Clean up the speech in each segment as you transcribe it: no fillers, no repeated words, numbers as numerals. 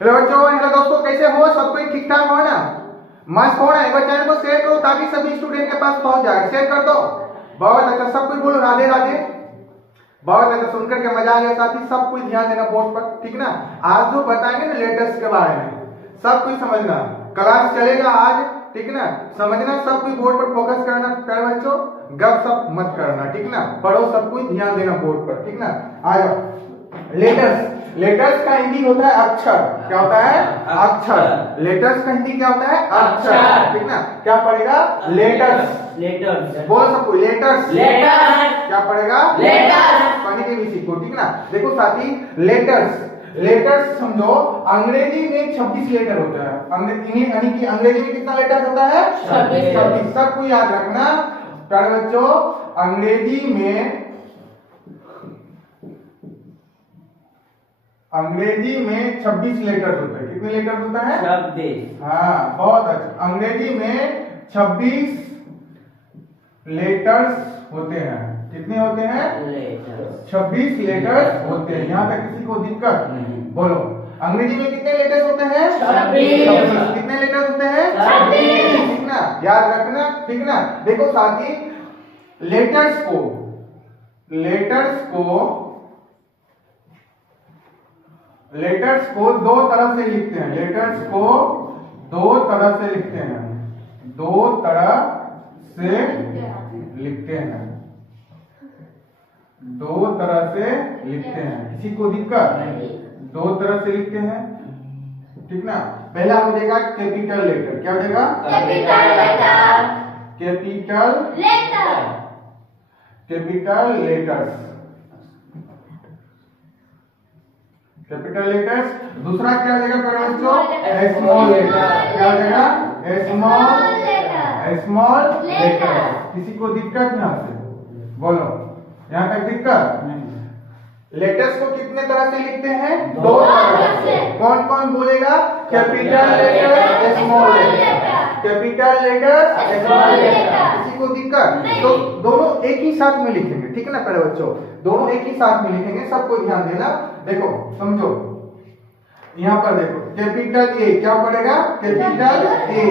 Hello बच्चों, hello दोस्तों, कैसे हो? सब कोई ठीक ठाक हो ना? मस्त हो ना? एक बार चैनल को शेयर करो ताकि सभी स्टूडेंट के पास पहुंच जाए। शेयर कर दो। बहुत अच्छा, सब कुछ बोलो राधे राधे। बहुत अच्छा, सुनकर के मजा आ गया साथी। सब कुछ ध्यान देना बोर्ड पर, ठीक ना? आज जो बताएंगे ना लेटेस्ट के बारे में, सब कुछ समझना। क्लास चलेगा आज, ठीक ना? समझना, सब कुछ बोर्ड पर फोकस करना प्यारे बच्चों। गप सप मत करना, ठीक ना? पढ़ो, सब कुछ ध्यान देना बोर्ड पर, ठीक ना? आ जाओ। लेटर्स, लेटर्स का हिंदी होता है अक्षर। क्या होता है? अक्षर। लेटर्स का हिंदी क्या होता है? अक्षर, ठीक ना? क्या पढ़ेगा? लेटर्स। लेटर्स बोल सबको, लेटर्स। लेटर्स क्या पढ़ेगा? लेटर्स। पढ़ने के भी सीखो, ठीक ना? देखो साथी, लेटर्स, लेटर्स समझो, अंग्रेजी में 26 लेटर होता है। यानी कि अंग्रेजी में कितना लेटर होता है? 26। सबको याद रखना प्यारे बच्चों, अंग्रेजी में 26 लेटर होता है। कितने लेटर होता है? 26। हाँ, बहुत अच्छा। अंग्रेजी में 26 लेटर्स होते हैं। कितने होते हैं? 26 लेटर्स होते हैं। यहाँ तक किसी को दिक्कत नहीं। बोलो, अंग्रेजी में कितने लेटर्स होते हैं? 26। कितने लेटर्स होते हैं? 26। ठीक ना? याद रखना, ठीक ना? देखो साथी, लेटर्स को दो तरह से लिखते हैं। लेटर्स को दो तरह से लिखते हैं। दो तरह से लिखते हैं। दो तरह से लिखते हैं। किसी को दिक्कत? दो तरह से लिखते हैं, ठीक ना? पहला हो जाएगा कैपिटल लेटर। क्या हो जाएगा? Capital letter. Capital letter. Capital letters. Capital letters. दूसरा क्या हो जाएगा प्यारे बच्चों? Small letter. क्या हो जाएगा? Small letter. किसी को दिक्कत यहाँ से? बोलो, यहाँ तक दिक्कत? लेटर्स को कितने तरह से लिखते हैं? दो तरह से। कौन कौन बोलेगा? Capital letter, small letter. Capital letter, small letter. किसी को दिक्कत? तो दोनों एक ही साथ में लिखेंगे, ठीक है ना प्यारे बच्चों? दोनों एक ही साथ में लिखेंगे, सबको ध्यान देना। देखो समझो, यहाँ पर देखो, कैपिटल ए क्या पड़ेगा? कैपिटल ए,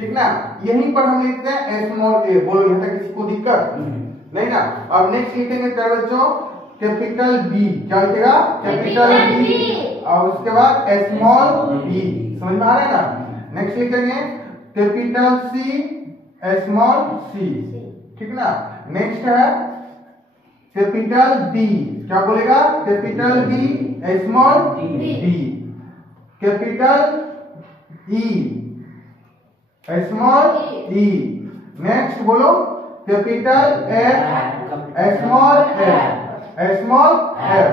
ठीक ना? यहीं पर हम लिखते हैं स्मॉल ए। बोलो, यहाँ तक किसी को दिक्कत नहीं ना? अब नेक्स्ट लिखेंगे प्यारे बच्चों कैपिटल बी। क्या लिखेगा? Capital B. और उसके बाद स्मॉल बी। समझ में आ रहा है ना? नेक्स्ट लिखेंगे कैपिटल सी, स्मॉल सी, ठीक ना? नेक्स्ट है कैपिटल डी। क्या बोलेगा? Capital D, small D. Capital E, small E. Next बोलो capital F, small F, small F.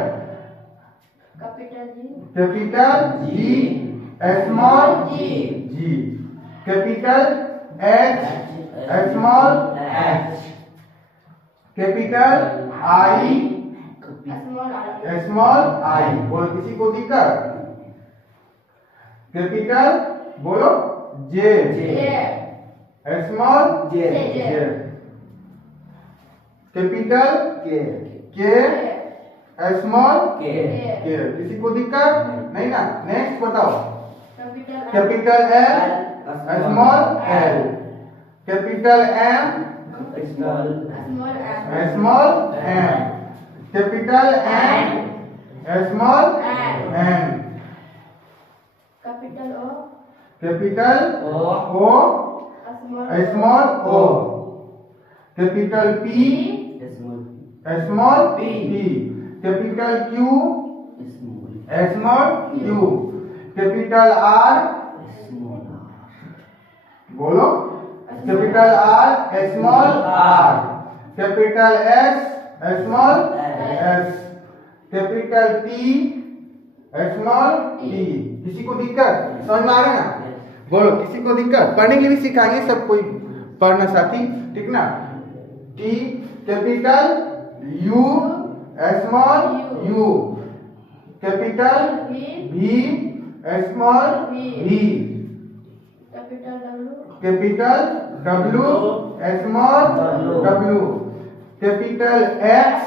Capital G, small G. Capital H, small H. Capital I, small I. बोलो, किसी को दिक्कत? कैपिटल बोलो J, small J. Capital K, small K. किसी को दिक्कत नहीं ना? नेक्स्ट बताओ, capital L, small L. Capital M, small M. Capital N, small N. Capital O, small O. Capital P, small P. Capital Q, small Q. Capital R, बोलो capital R, small R. Capital S, small S. Capital T, small T. किसी को दिक्कत? समझ में आ रहा है ना? बोलो, किसी को दिक्कत? पढ़ने के लिए भी सिखाएंगे, सब कोई पढ़ना साथी, ठीक ना? T, capital you, small you. Capital भी, स्मॉल भी। Capital W, small W. Capital x,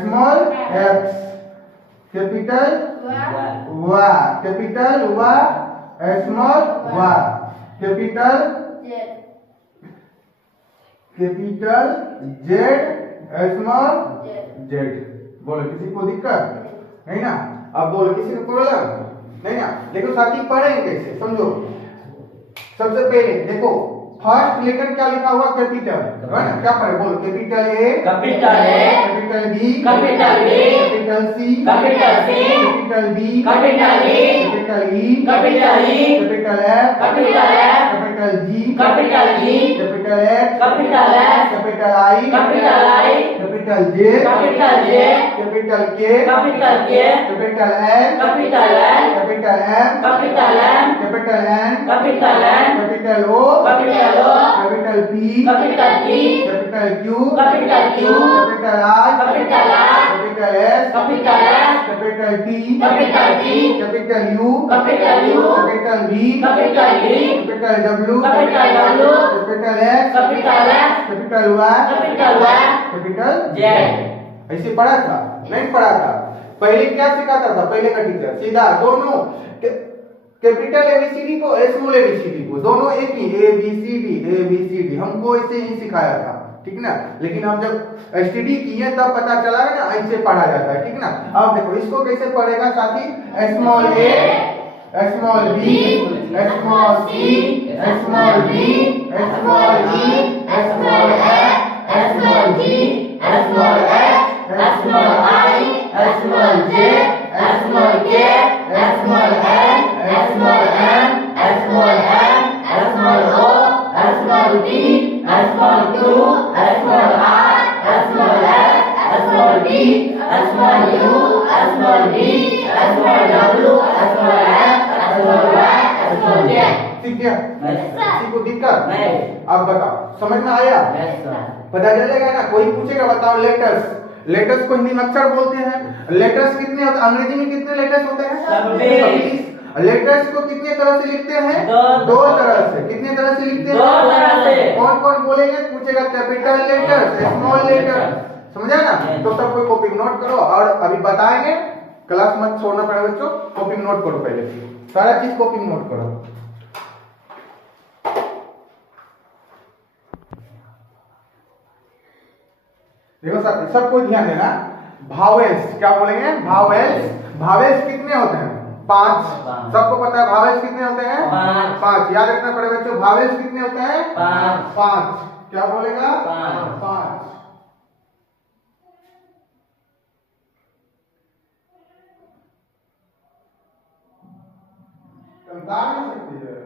small x. Capital व वा, कैपिटल वा, स्मॉल वा, capital Z capital Z, small Z Z. बोलो किसी को दिक्कत नहीं ना? अब बोलो किसी को प्रॉब्लम नहीं ना? देखो साथी पढ़ेंगे कैसे, समझो। सबसे पहले देखो फर्स्ट लेटर क्या लिखा हुआ, कैपिटल है ना? क्या पढ़े बोलो, capital A, capital A, capital B, capital B, capital C, capital C, capital D, capital D, capital E, capital E, capital F, capital F, capital G, capital G, capital H, capital H, capital I, capital I, capital J, capital J, capital K, capital K, capital N, capital N, capital M, capital M, capital N, capital N, capital O, capital O, capital P, capital P, capital Q, capital Q, capital R, capital R, capital S, capital S, capital T, capital T, capital U, capital U, capital B, capital B, capital W, capital W, capital X, capital X, capital Y, capital Y, capital Z. ऐसे पढ़ा था? नहीं पढ़ा था। पहले क्या सिखाता था पहले का टीचर? सीधा दोनों कैपिटल एबीसीडी को स्मॉल एबीसीडी को दोनों एक ही, ABCD हमको ऐसे ही सिखाया था, ठीक ना? लेकिन हम जब स्टडी किए तब पता चला है ना ऐसे पढ़ा जाता है, ठीक ना? अब देखो इसको कैसे पढ़ेगा साथी? Small A, small B, small C, small D, small E, small F, small G, small H, small I, small J, small K, small N, small M, small M, small O, small D, small Q, small R, small S, small D, small U, small D, small W, small F, small Y, small Z. ठीक है? किसी को दिक्कत नहीं। अब बताओ समझ में आया? Yes sir. पता चलेगा ना? कोई पूछेगा बताओ लेटर्स, लेटर्स को हिंदी में अक्षर बोलते हैं। लेटर्स कितने होते हैं अंग्रेजी में? कितने लेटर्स होते हैं? 26। लेटर्स को कितने तरह से लिखते हैं? दो तरह से। कितने तरह से लिखते हैं? दो तरह से। कौन कौन बोलेंगे? पूछेगा कैपिटल लेटर्स, स्मॉल लेटर, समझा ना? तो सब कोई कॉपी नोट करो और अभी बताएंगे, क्लास मत छोड़ना पड़ेगा बच्चों, कॉपी नोट करो पहले, सारा चीज कॉपी नोट करो। देखो सबको ध्यान देना, भावेल्स क्या बोलेंगे? भावेल्स। भावेल्स कितने होते हैं? 5। सबको पता है भावेल्स कितने होते हैं? 5। याद रखना पड़ेगा बच्चों, भावेल्स कितने होते हैं? 5। क्या बोलेगा? 5। नहीं सकती है।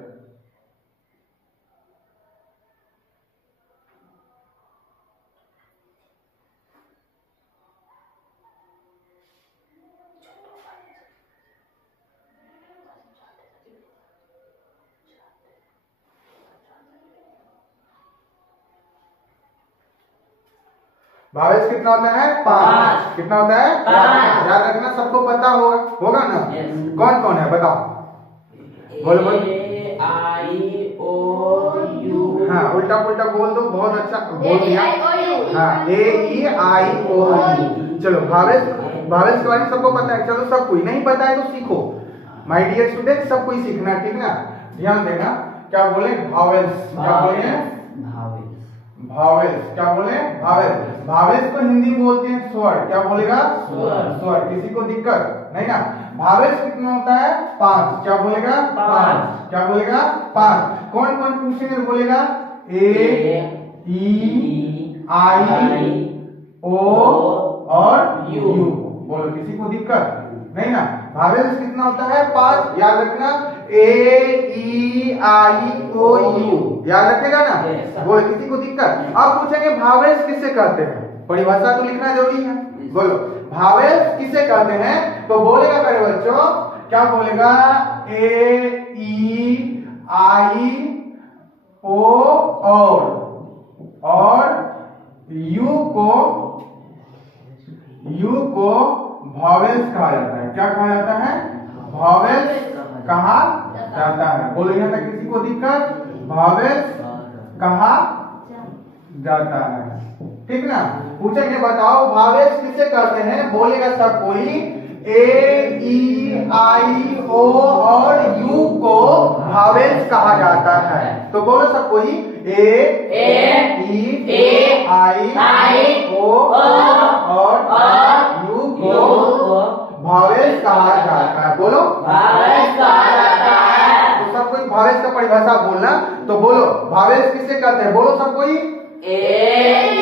भावेल्स कितना होता है? 5। कितना होता है? 5। याद रखना, सबको पता होगा ना? कौन कौन है बताओ? बोलो बोलो। A I O U। हाँ उल्टा पुल्टा बोल दो, बहुत अच्छा बोल दिया। हाँ AEIOU। चलो भावेल्स के बारे में सबको पता है। चलो सब कोई नहीं पता है तो सीखो, माय डियर स्टूडेंट, सब कोई सीखना, ठीक ना? ध्यान देना। क्या बोले? भावेल्स। क्या बोले? भावेल्स। क्या बोले? भावेल्स। भावेल्स को हिंदी में बोलते हैं स्वर। क्या बोलेगा? स्वर। किसी को दिक्कत नहीं ना? भावेल्स कितना होता है? 5। क्या बोलेगा? 5। क्या बोलेगा? 5। कौन कौन पूछेंगे बोलेगा? A E I O और U। बोलो किसी को दिक्कत नहीं ना? भावेल्स कितना होता है? 5। याद रखना, A E I O U, याद रखेगा ना? बोलो किसी को दिक्कत? अब पूछेंगे भावेल्स किसे कहते हैं? परिभाषा तो लिखना जरूरी है। बोलो भावेल्स किसे कहते हैं? तो बोलेगा मेरे बच्चों, क्या बोलेगा? A E I O और U को भावेल्स कहा जाता है। क्या कहा जाता है? भावेल्स कहा जाता है। बोलो यहाँ तक किसी को दिक्कत? भावेल्स कहा जाता है, ठीक ना? पूछेंगे बताओ भावेल्स किसे कहते हैं? बोलेगा सब कोई ए ई आई ओ और यू को भावेल्स कहा जाता है। तो बोलो सब कोई ए ई आई ओ और यू को भावेल्स कहा जाता है। बोलो भावेल्स कहा जाता है। तो सब कोई भावेल्स का परिभाषा बोलना। तो बोलो भावेल्स किसे कहते हैं? बोलो सब कोई ए ई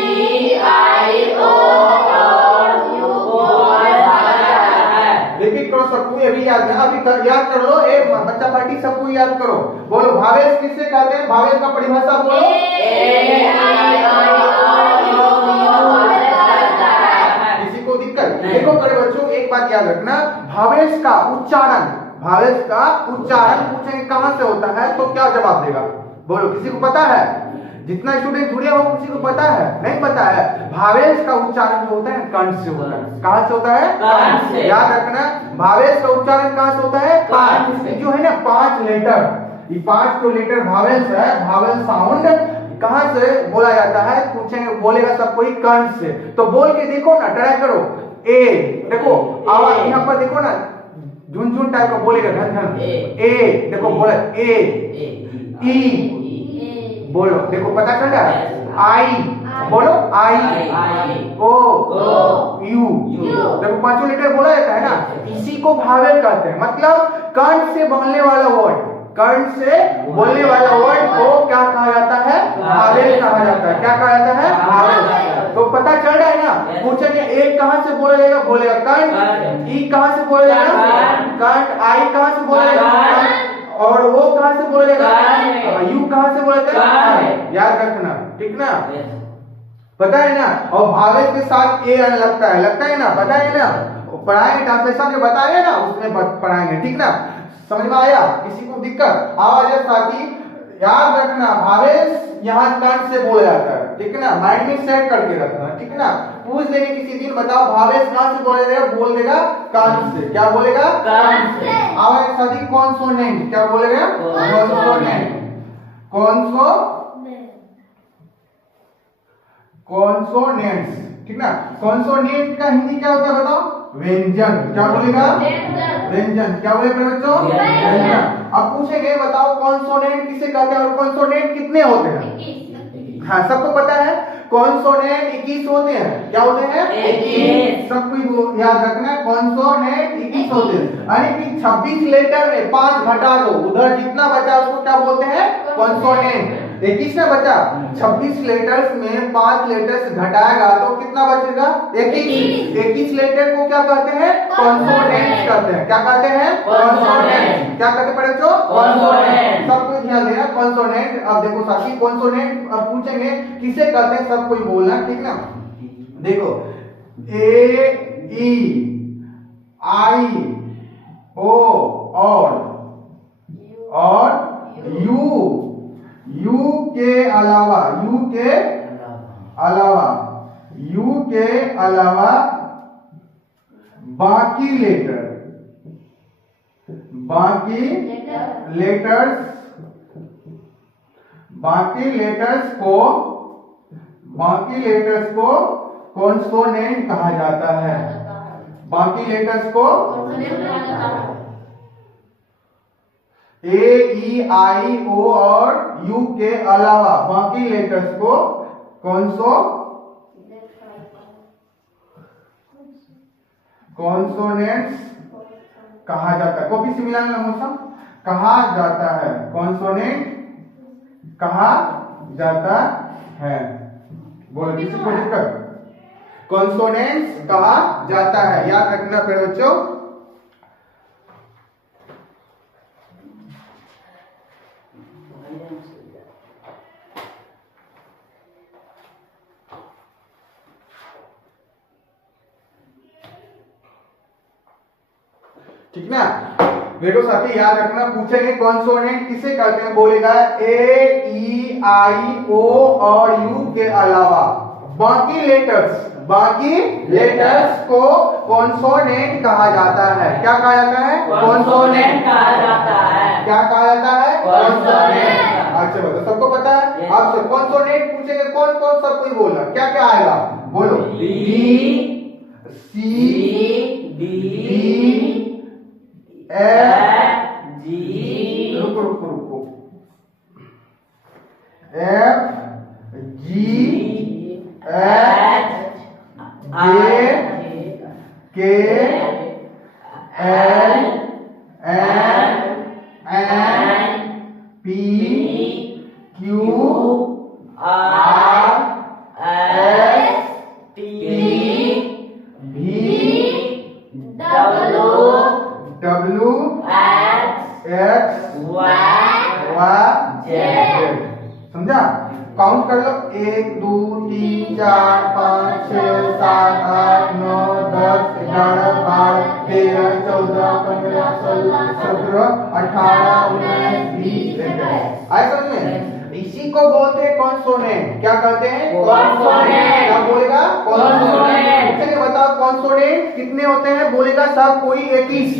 आई ओ और यू को भावेल्स कहा जाता है। रिपीट करो सबको, अभी याद है, अभी याद कर लो। एक बच्चा पार्टी सबको याद करो। बोलो भावेल्स किससे कहते हैं? भावेल्स का परिभाषा बोलो। किसी को दिक्कत? देखो बड़े बच्चों एक बात याद रखना, भावेल्स का उच्चारण पूछेंगे कहां से होता है तो क्या जवाब देगा? बोलो किसी को पता है? जितना स्टूडेंट जुड़े हो किसी को पता है? नहीं पता है। भावेल्स का उच्चारण जो होता है कंठ से होता है। कहां से होता है? कंठ से। याद रखना भावेल्स का उच्चारण कहां से होता है? कंठ से। जो है ना 5 लेटर, ये 5 जो लेटर भावेल्स है, भावेल साउंड कहां से बोला जाता है? पूछेंगे, बोलेगा सब कोई कंठ से। तो बोल के देखो ना, ट्राई करो। ए देखो आवाज यहाँ पर देखो ना, झुनझुन टाइप का बोलेगा, घन घन। ए देखो बोला ए ई बोलो, देखो पता चल रहा है? आई बोलो आई ओ यू देखो 5 लेटर बोला जाता है ना, इसी को भावेल कहते हैं। मतलब कंठ से बोलने वाला वर्ड, कंठ से बोलने वाला वर्ड को क्या कहा जाता है? भावेल कहा जाता है। क्या कहा जाता है? भावेल। तो पता चल रहा है ना? पूछेंगे ए कहां से बोला जाएगा? बोलेगा कंठ। ई कहां से बोला जाएगा? कंठ। आई कहां से बोला जाएगा? और वो कहां से बोला जाएगा? यू कहां से बोला जाएगा? याद रखना, ठीक ना? पता है ना? और भावेल के साथ ए लगता है ना? पता है ना? पढ़ाएंगे, ट्रांसलेशन में बताएंगे ना, उसमें पढ़ाएंगे, ठीक ना? समझ में आया? किसी को दिक्कत? आवाज साथी याद रखना, भावेल्स यहाँ कंठ से बोला जाता है, ठीक है ना? माइंड में सेट करके रखना, ठीक है ना? पूछ देंगे किसी दिन, बताओ भावेल्स कहां से बोला जाएगा? बोल देगा कंठ से। क्या बोलेगा? कंठ से। आवाज साथी कॉन्सोनेंट, क्या बोलेगा? कॉन्सोनेंट। कॉन्सोनेंट्स, ठीक ना? कॉन्सोनेंट का हिंदी क्या होता है बताओ? व्यंजन। क्या बोलेगा? व्यंजन। क्या बोलेगा बच्चों? व्यंजन। अब पूछेंगे बताओ कॉन्सोनेंट किसे कहते हैं और कॉन्सोनेंट कितने होते हैं? हाँ सबको पता है, कॉन्सोनेंट 21 होते हैं। क्या होते हैं? 21। सबको याद रखना, कॉन्सोनेंट 21 होते हैं। यानी कि 26 लेटर में 5 घटा दो, उधर जितना बचा उसको क्या बोलते हैं? कॉन्सोनेंट। 21 में बचा, 26 लेटर्स में 5 लेटर्स घटाएगा तो कितना बचेगा? 21। 21 लेटर को क्या कहते हैं? कॉन्सोनेंट्स कहते हैं। क्या कहते हैं? कॉन्सोनेंट। क्या कहते हैं बच्चों? कॉन्सोनेंट। सबको ध्यान देना, कॉन्सोनेंट। अब देखो साथी कॉन्सोनेंट अब पूछेंगे किसे कहते हैं, सब कोई बोलना, ठीक ना? देखो ए ई आई ओ और यू के अलावा बाकी लेटर्स को कॉन्सोनेंट कहा जाता है। बाकी लेटर्स को ए ई आई ओ और यू के अलावा बाकी लेटर्स को कॉन्सोनेंट्स कहा जाता है। कॉपी से मिलाना मौसम कहा जाता है, कॉन्सोनेंट कहा जाता है। बोलो किसी को दिक्कत? कॉन्सोनेंट्स कहा जाता है, याद रखना फिर बच्चों। ठीक ना? देखो साथी याद रखना, पूछेंगे कॉन्सोनेंट किसे कहते हैं? बोलेगा ए ई आई ओ और यू के अलावा बाकी लेटर्स को कॉन्सोनेंट कहा जाता है। क्या कहा जाता है? कॉन्सोनेंट कहा जाता है। क्या कहा जाता है? कॉन्सोनेंट। अच्छा बताओ, सबको पता है? अब से कॉन्सोनेंट पूछेंगे कौन कौन सब कोई बोलना, क्या क्या आएगा? बोलो B C D K L M N P Q R S T V W X Y Z। समझा? काउंट कर लो 1 2 3 4 5 6 7 8 9 10 11 12 13 14 15 16 17 18 19 20 21। आए समझ में? इसी को बोलते हैं कॉन्सोनेंट। क्या कहते हैं? कॉन्सोनेंट। क्या बोलेगा? कॉन्सोनेंट। चलिए बताओ कॉन्सोनेंट कितने होते हैं? बोलेगा सब कोई 21।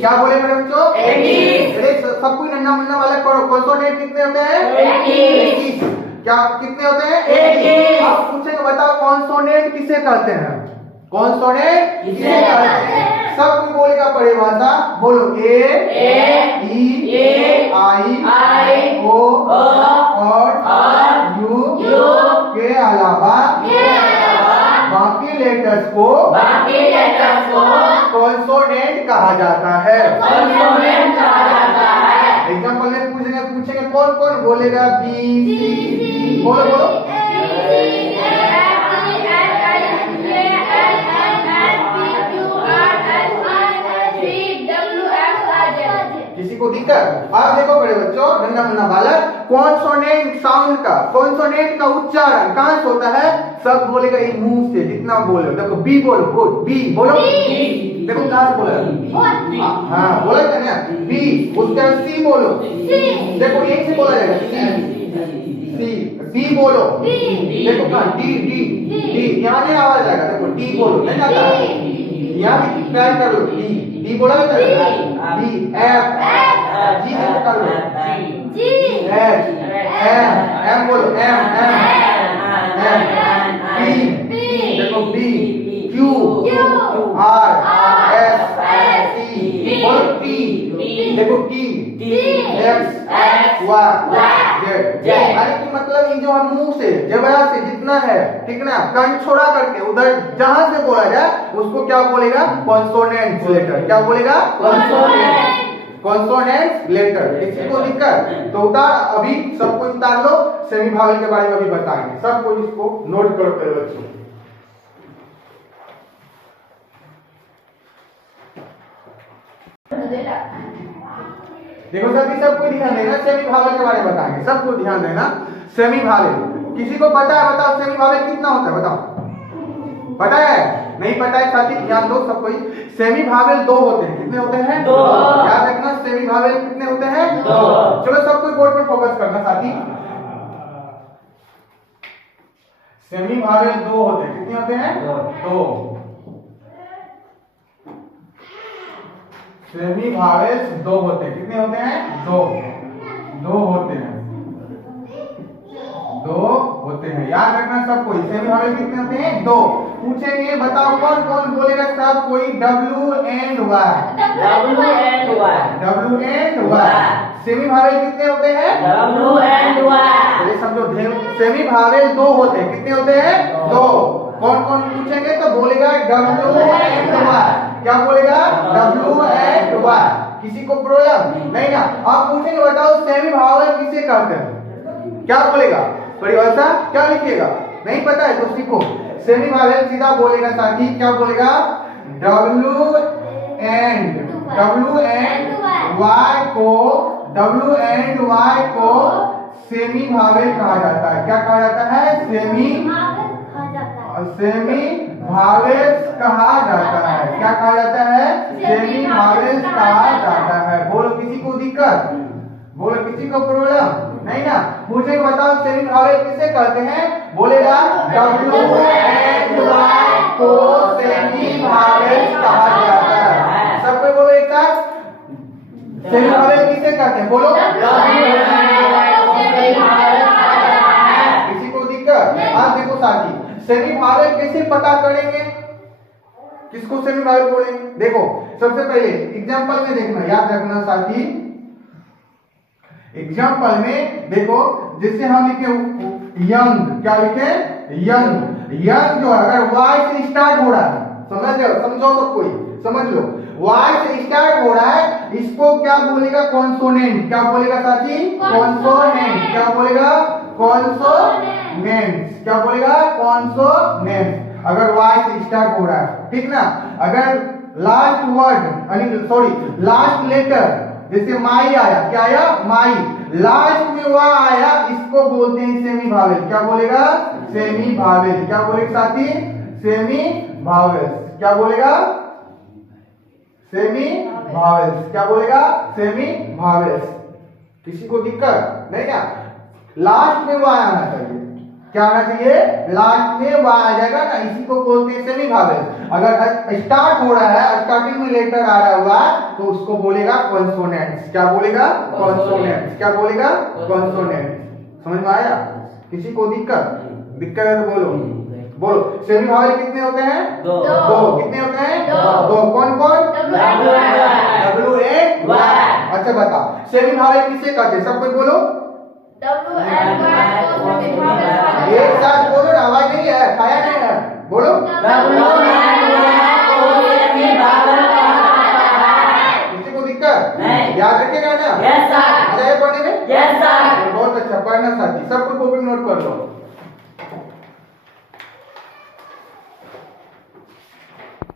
क्या बोले मेरे बच्चों? 21। अरे सब कोई नन्ना मुन्ना वाला करो। कॉन्सोनेंट कितने होते हैं? 21। क्या कितने होते हैं? 21। आप पूछेंगे बताओ कॉन्सोनेंट किसे कहते हैं? कॉन्सोनेंट किसे कहते हैं? सब कोई बोलेगा परिभाषा। बोलो ए ई आई ओ और यू के अलावा बाकी लेटर्स को कॉन्सोनेंट कहा जाता है। एग्जाम्पल में पूछेंगे कौन कौन बोलेगा बी सी। बोलो बोलो। किसी को दिक्कत? आप देखो बड़े बच्चों, नन्ना मुन्ना बालक, कॉन्सोनेंट साउंड का, कॉन्सोनेंट का उच्चारण कहां से होता है? सब बोलेगा ये मुंह से, जितना बोलो। देखो बी बोलो, बी बोलो। देखो कहां से बोला? हाँ बोला था ना बी। उसके बाद सी बोलो। देखो एक से बोला जाएगा सी सी बोलो। देखो कहां? D D D. यहाँ नहीं आवाज आएगा। देखो डी बोलो, नहीं आता। यहाँ भी ट्राई कर लो। डी डी बोला जाता है। डी एफ जी कर लो। एच एम बोलो। M P. देखो B Q R S T. बोलो टी। देखो टी एक्स वाई जेड। अरे की मतलब ये जो हम मुंह से जबड़ा से जितना है, ठीक ना, कंठ छोड़ा करके उधर जहां से बोला जाए उसको क्या बोलेगा? Consonant letter. क्या बोलेगा? Consonant letter. किसी को दिक्कत तो उतार, अभी सबको उतार लो। सेमी भावल के बारे में अभी बताएंगे। सबको इसको नोट करो पहले बच्चों। देखो सभी सबको ध्यान देना। सेमी भावल के बारे में बताएंगे। सबको ध्यान देना। सेमी भावल किसी को पता है? बताओ सेमी भावल कितना होता है? बताओ। पता है? नहीं पता है साथी ध्यान दो सब कोई। सेमी भावेल 2 होते हैं। कितने होते हैं? 2। याद रखना सेमी भावेल कितने होते हैं? 2। चलो सब कोई बोर्ड पर फोकस करना साथी। सेमी भावेल 2 होते हैं। कितने होते हैं? 2। सेमी भावेल्स 2 होते हैं। कितने होते हैं? 2 होते हैं। 2 होते हैं। याद रखना सब कोई। सेमी भावेल कितने होते हैं? 2। पूछेंगे बताओ कौन कौन बोलेगा? सब कोई W and Y। Semi vowel कितने होते हैं? W and Y। चलिए समझो। सेमी भावेल 2 होते हैं। कितने होते हैं? 2। कौन कौन पूछेंगे तो बोलेगा W एंड Y। क्या बोलेगा? W and Y। किसी को प्रॉब्लम नहीं ना? आप पूछेंगे बताओ सेमी भावेल किसे कहते हैं? क्या बोलेगा? परिभाषा क्या लिखिएगा? नहीं पता है तो सीखो। सेमी भावेल सीधा बोलेगा साथी। क्या बोलेगा? W एंड Y को सेमी भावेल कहा जाता है। क्या कहा जाता है? सेमी भावेल्स कहा जाता है। क्या कहा जाता है? सेमी भावेल्स कहा जाता है। बोलो किसी को दिक्कत? बोलो किसी को प्रॉब्लम नहीं ना? मुझे बताओ सेमी भावेल किसे कहते हैं? बोलेगा W एंड Y को सेमी भावेल्स कहा जाता है। सब कोई बोलो एक साथ। सेमी भावेल किसे कहते हैं? बोलो। किसी को दिक्कत? आज देखो साथी सेमी भावेल कैसे पता करेंगे? किसको सेमी भावेल बोलेंगे? देखो सबसे पहले एग्जांपल में देखना। याद रखना साथी। एग्जांपल में देखो जैसे हम लिखे यंग। क्या लिखे? यंग। यंग जो अगर Y से स्टार्ट हो रहा है समझो सब कोई समझ लो। वाई से स्टार्ट हो रहा है, इसको क्या बोलेगा? कॉन्सोनेंट। क्या बोलेगा साथी? कॉन्सोनेंट। क्या बोलेगा? कॉन्सोनेंट। क्या बोलेगा? कॉन्सोनेंट। अगर वाई से स्टार्ट हो रहा है, ठीक ना। अगर last word sorry last letter जैसे माई आया, क्या आया? माई, लास्ट में वा आया, इसको बोलते हैं सेमी भावेल। क्या बोलेगा? Semi vowel. क्या बोलेगा साथी? Semi vowel. क्या बोलेगा? सेमी भावेल्स। क्या बोलेगा? सेमी भावेल्स। किसी को दिक्कत नहीं क्या? लास्ट में वाई आना चाहिए। क्या आना चाहिए? लास्ट में वाई आ जाएगा ना, इसी को बोलते हैं सेमी भावेल्स। अगर स्टार्ट हो रहा है, स्टार्टिंग में लेटर आ रहा हुआ तो उसको बोलेगा कॉन्सोनेंट्स। क्या बोलेगा? कॉन्सोनेंट्स। क्या बोलेगा? कॉन्सोनेंट्स। समझ में आया? किसी को दिक्कत है तो बोलो। बोलो सेमी भावेल कितने होते हैं? दो। कितने होते हैं? दो। कौन कौन? W and Y। अच्छा बता, सेमी भावेल किसे कहते हैं? सब कोई बोलो। एक साथ बोलो ना, आवाज नहीं है, खाया नहीं है, बोलो। किसी को दिक्कत? याद रखिएगा ना? Yes sir. पढ़ने में? Yes sir. बहुत अच्छा, पढ़ना साथी, सब कोई कॉपी नोट कर लो।